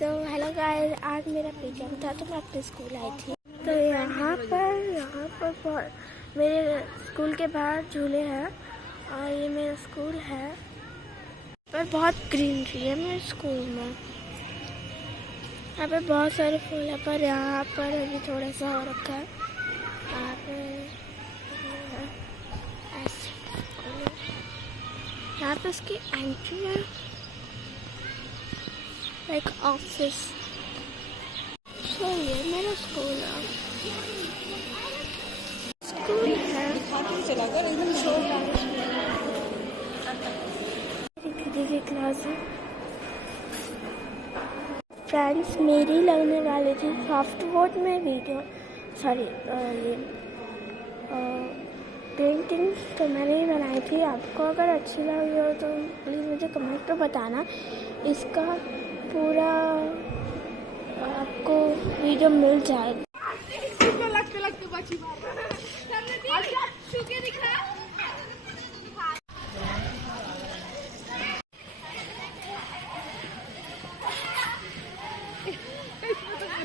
तो hello guys, आज मेरा एग्जाम था तो मैं अपने स्कूल आई थी। तो यहाँ पर बहुत मेरे स्कूल के बाहर झूले हैं और ये मेरा स्कूल है। पर बहुत ग्रीनरी है मेरे स्कूल में। यहाँ पे बहुत सारे फूल है, पर यहाँ पर अभी थोड़ा सा हो रखा है। यहाँ पे यहाँ पे उसकी एंट्री है, लाइक ऑफिस। तो ये मेरा स्कूल है। स्कूल है दीदी की क्लास है। फ्रेंड्स, मेरी लगने वाली थी सॉफ्टवुड में वीडियो, सॉरी ये पेंटिंग्स तो मैंने ही बनाई थी। आपको अगर अच्छी लगी हो तो प्लीज़ मुझे कमेंट में बताना। इसका पूरा आपको वीडियो मिल जाएगा।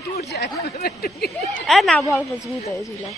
टूट जाएगा ना बहुत मजबूत है झूला।